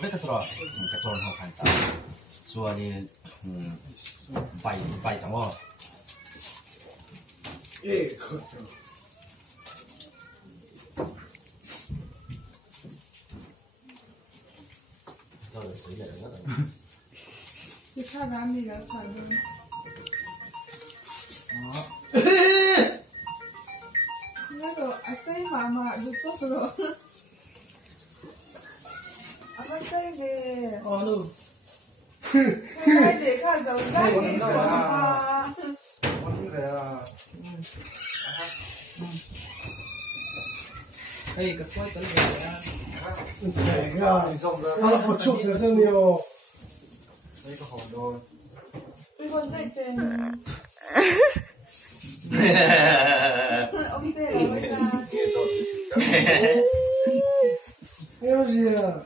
cái trò họ thành tạo xua đi bảy thằng bò rồi xử lý rất là是看咱那个传统。那个阿塞妈妈就做了，阿妈塞的。哦，no。塞的看着塞的啊。我听着啊。可以，个锅整理啊。哪个啊？啊，我出这真的哦。呢個好多。呢個呢正。ông tê là bây giờ. 沒有事啊。